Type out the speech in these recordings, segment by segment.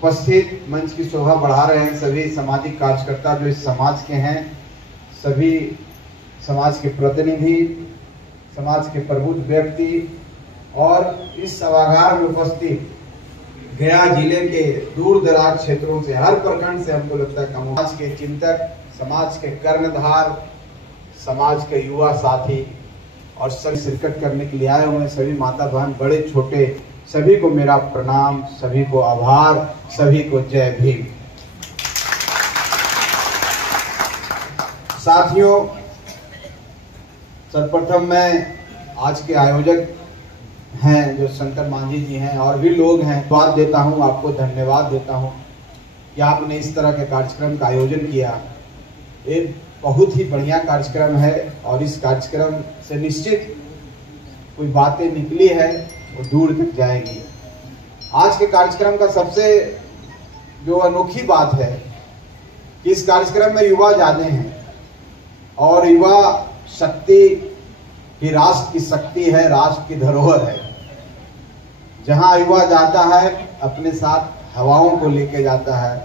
उपस्थित मंच की शोभा बढ़ा रहे हैं सभी सामाजिक कार्यकर्ता जो इस समाज के हैं, सभी समाज के प्रतिनिधि, समाज के प्रबुद्ध व्यक्ति और इस सभागार में उपस्थित गया जिले के दूर दराज क्षेत्रों से, हर प्रखंड से हमको लगता है समाज के चिंतक, समाज के कर्णधार, समाज के युवा साथी और सभी शिरकत करने के लिए आए हुए सभी माता बहन, बड़े छोटे सभी को मेरा प्रणाम, सभी को आभार, सभी को जय भीम। साथियों, सर्वप्रथम मैं आज के आयोजक हैं जो शंकर मांझी जी हैं और भी लोग हैं, धन्यवाद देता हूं, आपको धन्यवाद देता हूं कि आपने इस तरह के कार्यक्रम का आयोजन किया। एक बहुत ही बढ़िया कार्यक्रम है और इस कार्यक्रम से निश्चित कोई बातें निकली है वो दूर तक जाएगी। आज के कार्यक्रम का सबसे जो अनोखी बात है कि इस कार्यक्रम में युवा ज्यादा हैं और युवा शक्ति ही राष्ट्र की शक्ति है, राष्ट्र की धरोहर है। जहां युवा जाता है अपने साथ हवाओं को लेके जाता है,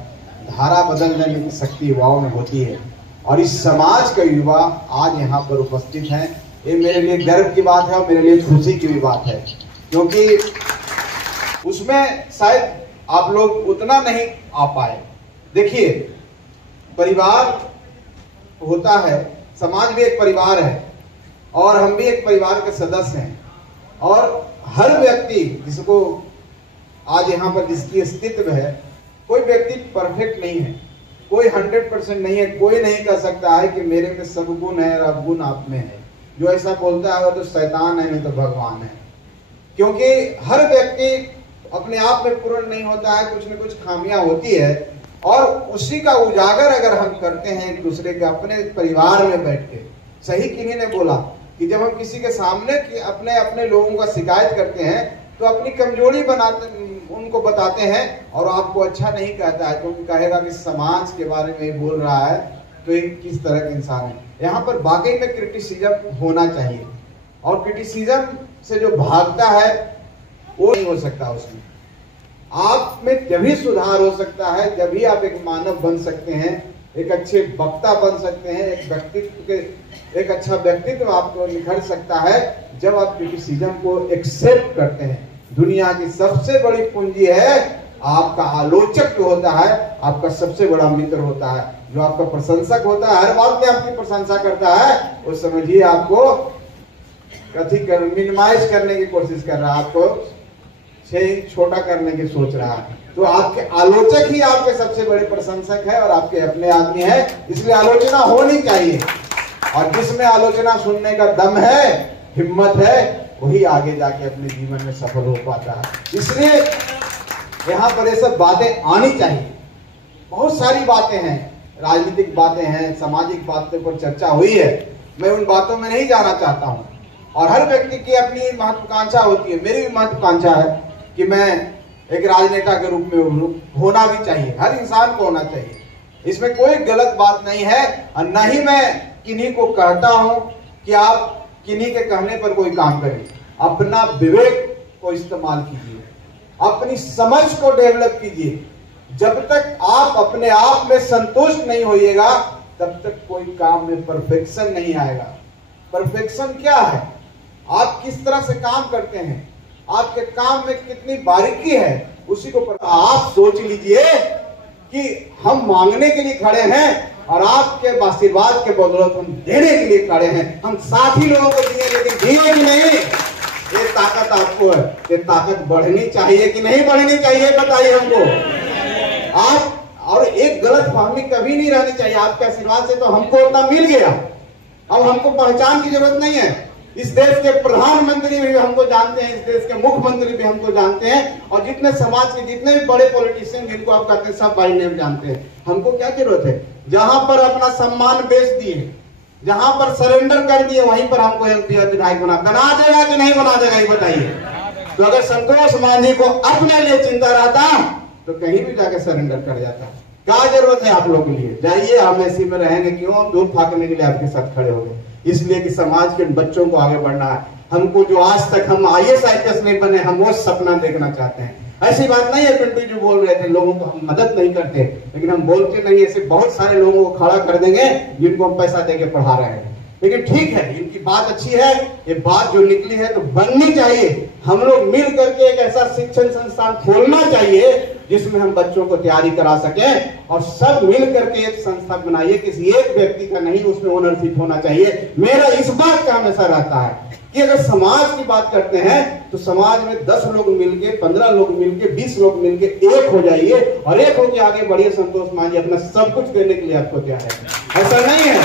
धारा बदल देने की शक्ति युवाओं में होती है और इस समाज के युवा आज यहाँ पर उपस्थित हैं। ये मेरे लिए गर्व की बात है और मेरे लिए खुशी की भी बात है, क्योंकि उसमें शायद आप लोग उतना नहीं आ पाए। देखिए, परिवार होता है, समाज भी एक परिवार है और हम भी एक परिवार के सदस्य हैं और हर व्यक्ति जिसको आज यहाँ पर जिसकी अस्तित्व है, कोई व्यक्ति परफेक्ट नहीं है, कोई 100% नहीं है। कोई नहीं कह सकता है कि मेरे में सब गुण है और गुण आप में है। जो ऐसा बोलता है वो तो शैतान है, नहीं तो भगवान है, क्योंकि हर व्यक्ति अपने आप में पूर्ण नहीं होता है, कुछ न कुछ खामियां होती है और उसी का उजागर अगर हम करते हैं एक दूसरे के अपने परिवार में बैठ के। सही किन्हीं ने बोला कि जब हम किसी के सामने अपने अपने लोगों का शिकायत करते हैं तो अपनी कमजोरी उनको बताते हैं और आपको अच्छा नहीं कहता है, क्योंकि कहेगा कि समाज के बारे में बोल रहा है तो ये किस तरह के इंसान है। यहाँ पर वाकई में क्रिटिसिज्म होना चाहिए और क्रिटिसिज्म से जो भागता है वो नहीं हो सकता। उसमें आप में जब ही सुधार हो सकता है, जब ही आप एक मानव बन सकते हैं, एक अच्छे वक्ता बन सकते हैं, एक अच्छा व्यक्तित्व आपको निखर सकता है जब आप क्रिटिसिज्म को एक्सेप्ट करते हैं। दुनिया की सबसे बड़ी पूंजी है आपका आलोचक जो होता है, आपका सबसे बड़ा मित्र होता है, जो आपका प्रशंसक होता है, हर बात में आपकी प्रशंसा करता है। उस समझिए आपको मिनिमाइज करने की कोशिश कर रहा है, आपको छोटा करने की सोच रहा है। तो आपके आलोचक ही आपके सबसे बड़े प्रशंसक है और आपके अपने आदमी है, इसलिए आलोचना होनी चाहिए और जिसमें आलोचना सुनने का दम है, हिम्मत है, वही आगे जाके अपने जीवन में सफल हो पाता है। इसलिए यहाँ पर ये सब बातें आनी चाहिए। बहुत सारी बातें हैं, राजनीतिक बातें हैं, सामाजिक बातों पर चर्चा हुई है, मैं उन बातों में नहीं जाना चाहता हूँ और हर व्यक्ति की अपनी महत्वाकांक्षा होती है। मेरी भी महत्वाकांक्षा है कि मैं एक राजनेता के रूप में होना भी चाहिए, हर इंसान को होना चाहिए, इसमें कोई गलत बात नहीं है। और न ही मैं किन्हीं को कहता हूं कि आप किन्हीं के कहने पर कोई काम करें। अपना विवेक को इस्तेमाल कीजिए, अपनी समझ को डेवलप कीजिए। जब तक आप अपने आप में संतुष्ट नहीं होइएगा तब तक कोई काम में परफेक्शन नहीं आएगा। परफेक्शन क्या है? आप किस तरह से काम करते हैं, आपके काम में कितनी बारीकी है, उसी को आप सोच लीजिए कि हम मांगने के लिए खड़े हैं और आपके आशीर्वाद के बदौलत हम देने के लिए खड़े हैं। हम साथी लोगों को दिए, लेकिन दिए कि नहीं, ये ताकत आपको है। ये ताकत बढ़नी चाहिए कि नहीं बढ़नी चाहिए, बताइए हमको। आप और एक गलत फहमी कभी नहीं रहनी चाहिए। आपके आशीर्वाद से तो हमको उतना मिल गया, अब हमको पहचान की जरूरत नहीं है। इस देश के प्रधानमंत्री भी हमको जानते हैं, इस देश के मुख्यमंत्री भी हमको जानते हैं और जितने समाज के जितने भी बड़े पॉलिटिशियन जिनको आप कहते हैं सब बाई नेम जानते हैं। हमको क्या जरूरत है? जहां पर अपना सम्मान बेच दिए, जहां पर सरेंडर कर दिए, वहीं पर हमको विधायक बना देगा कि नहीं बना देगा, ये बताइए। तो अगर संतोष मांझी को अपने लिए चिंता रहता तो कहीं भी जाके सरेंडर कर जाता। क्या जरूरत है आप लोगों के लिए? जाइए, हम ऐसी में रहेंगे क्यों? हम दूध फाकने के लिए आपके साथ खड़े हो गए, इसलिए कि समाज के बच्चों को आगे बढ़ना है। हमको जो आज तक हम IAS IPS नहीं बने, हम वो सपना देखना चाहते हैं। ऐसी बात नहीं है पिंटू जो बोल रहे थे लोगों को हम मदद नहीं करते, लेकिन हम बोलते नहीं, ऐसे बहुत सारे लोगों को खड़ा कर देंगे जिनको हम पैसा देके पढ़ा रहे हैं। लेकिन ठीक है, इनकी बात अच्छी है, ये बात जो निकली है तो बननी चाहिए। हम लोग मिल करके एक ऐसा शिक्षण संस्थान खोलना चाहिए जिसमें हम बच्चों को तैयारी करा सकें, और सब मिल करके एक संस्था बनाइए, किसी एक व्यक्ति का नहीं उसमें ओनरशिप होना चाहिए। मेरा इस बात का हमेशा रहता है कि अगर समाज की बात करते हैं तो समाज में 10 लोग मिलके, 15 लोग मिलके, 20 लोग मिलके एक हो जाइए और एक होके आगे बढ़िए। संतोष मांझी अपना सब कुछ देने के लिए आपको तैयार है। ऐसा नहीं है,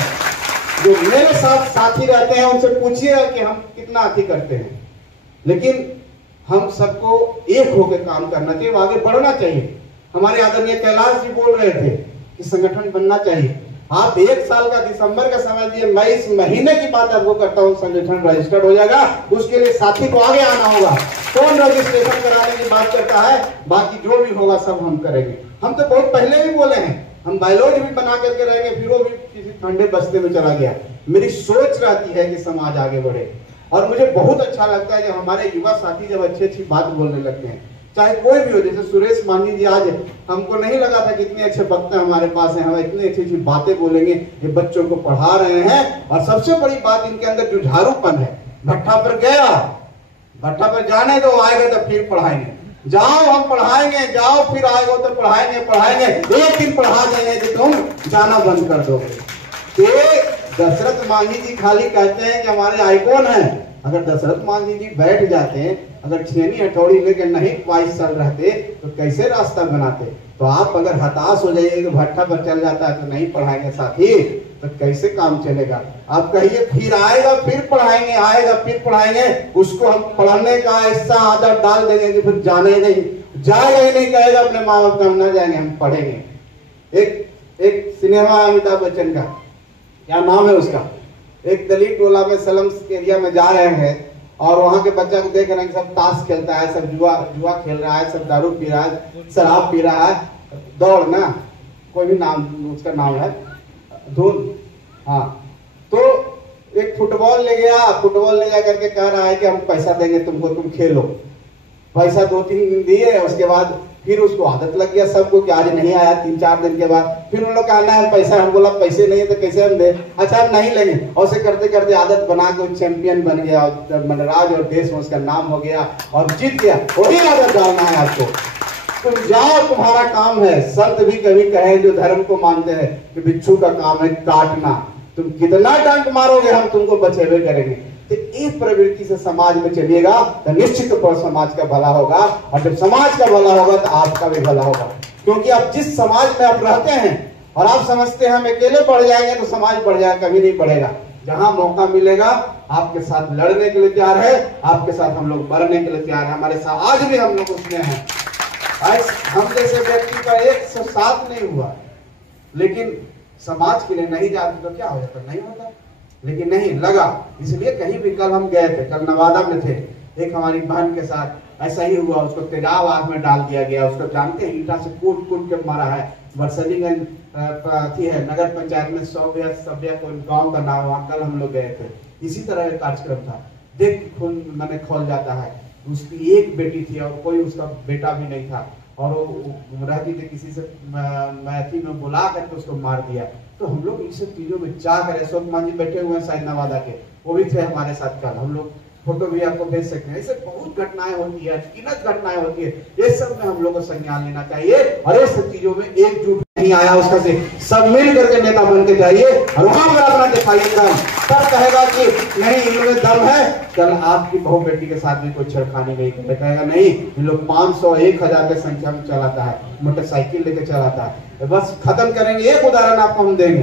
जो मेरे साथ साथी रहते हैं उनसे पूछिए कि हम कितना अति करते हैं, लेकिन हम सबको एक होकर काम करना चाहिए, आगे बढ़ना चाहिए। हमारे आदरणीय कैलाश जी बोल रहे थे कि संगठन बनना चाहिए। आप 1 साल का दिसंबर का समय दिए, मैं इस महीने की बात आपको करता हूँ, संगठन रजिस्टर्ड हो जाएगा। उसके लिए साथी को आगे आना होगा। कौन रजिस्ट्रेशन कराने की बात करता है, बाकी जो भी होगा सब हम करेंगे। हम तो बहुत पहले भी बोले हैं, हम बायोलॉज भी बना करके रहेंगे, फिर वो भी किसी ठंडे बस्ते में चला गया। मेरी सोच रहती है कि समाज आगे बढ़े, और मुझे बहुत अच्छा लगता है जब हमारे युवा साथी जब अच्छी अच्छी बात बोलने लगते हैं, चाहे कोई भी हो। जैसे सुरेश मांझी जी, आज हमको नहीं लगा था कि इतने अच्छे वक्ता हमारे पास हैं, हम इतनी अच्छी अच्छी बातें बोलेंगे, ये बच्चों को पढ़ा रहे हैं। और सबसे बड़ी बात इनके अंदर जो झारूपन है, भट्ठा पर गया, भट्ठा पर जाने दो, आएगा तो फिर पढ़ाएंगे, जाओ हम पढ़ाएंगे, जाओ फिर आएगा तो पढ़ाएंगे, एक दिन पढ़ा देंगे कि तुम जाना बंद कर दोगे। ये दशरथ मांझी जी खाली कहते हैं कि हमारे आइकॉन हैं। अगर दशरथ मांझी जी बैठ जाते हैं, अगर छेनी हथौड़ी लेकर नहीं 22 साल रहते तो कैसे रास्ता बनाते। तो आप अगर हताश हो जाइए कि भट्ठा पर चल जाता है तो नहीं पढ़ाएंगे साथी, तो कैसे काम चलेगा। आप कहिए फिर आएगा फिर पढ़ाएंगे, आएगा फिर पढ़ाएंगे, उसको हम पढ़ने का ऐसा आदत डाल देंगे कि फिर जाने ही नहीं, जाएगा ही नहीं, कहेगा अपने माँ बाप का हम ना जाएंगे, हम पढ़ेंगे। एक सिनेमा अमिताभ बच्चन का, क्या नाम है उसका, एक दलित टोला में सलम्स एरिया में जा रहे हैं और वहां के बच्चा को देख रहे हैं, सब ताश खेलता है, सब जुआ खेल रहा है, सब दारू पी रहा है, शराब पी रहा है, दौड़ ना, कोई भी नाम उसका नाम है, धूल, हाँ। तो एक फुटबॉल ले गया, फुटबॉल ले जा करके कह रहा है कि हम पैसा देंगे तुमको, तुम खेलो। पैसा 2-3 दिन दिए, उसके बाद फिर उसको आदत लग गया सबको कि आज नहीं आया। 3-4 दिन के बाद फिर उन लोग का आना है पैसा, हम बोला पैसे नहीं है तो कैसे हम दे, अच्छा हम नहीं लेंगे। और उसे करते करते आदत बना के चैंपियन बन गया, और मनराज और देश में उसका नाम हो गया और जीत गया। वही आदत डालना है आपको। तुम जाओ, तुम्हारा काम है। संत भी कभी कहे जो धर्म को मानते हैं कि बिच्छू का काम है काटना, तुम कितना डंक मारोगे हम तुमको बचेबे करेंगे। तो इस प्रवृत्ति से समाज में चलिएगा तो निश्चित तौर पर समाज का भला होगा, और जब समाज का भला होगा तो आपका भी भला होगा। क्योंकि आप जिस समाज में आप रहते हैं और आप समझते हैं हम अकेले बढ़ जाएंगे तो समाज बढ़ जाएगा, कभी नहीं बढ़ेगा। जहां मौका मिलेगा आपके साथ लड़ने के लिए तैयार है, आपके साथ हम लोग मरने के लिए तैयार है। हमारे साथ आज भी हम लोग उसमें हैं। हम जैसे व्यक्ति का 107 नहीं हुआ, लेकिन समाज के लिए नहीं जाते तो क्या हो जाता, नहीं होता। लेकिन नहीं लगा, इसलिए कहीं भी कल हम गए थे, कल नवादा में थे, एक हमारी बहन के साथ ऐसा ही हुआ। उसको तेजाब आग में डाल दिया गया, उसको जानते हैं ईटा से कूट कूट के मारा है। बरसलीगंज है नगर पंचायत में सभ्या कोई गाँव का नाम, वहाँ कल हम लोग गए थे। इसी तरह का कार्यक्रम था, देख खून मैंने खोल जाता है। उसकी एक बेटी थी और कोई उसका बेटा भी नहीं था, और वो रहती थी किसी से मैथी में बुला करके उसको मार दिया। तो हम लोग इन सब चीजों में क्या करें। अशोक मांझी बैठे हुए हैं शायद नवादा के, वो भी थे हमारे साथ कल, हम लोग फोटो भी आपको भेज सकते हैं। ऐसे बहुत घटनाएं होती है, अनगिनत घटनाएं होती है। ये सब में हम लोग को संज्ञान लेना चाहिए, और ये सब चीजों में एकजुट नहीं आया उसका से सब मिल करके नेता बन के जाइए, और वहां पर अपना दिखाइएगा। तब कहेगा कि नहीं इनमें दम है, कल आपकी बहू बेटी के साथ भी कोई छेड़खानी नहीं करे। कहेगा नहीं इन लोग 500-1000 की संख्या में चलाता है, मोटरसाइकिल लेके चलाता है। बस खत्म करेंगे। एक उदाहरण आपको हम देंगे।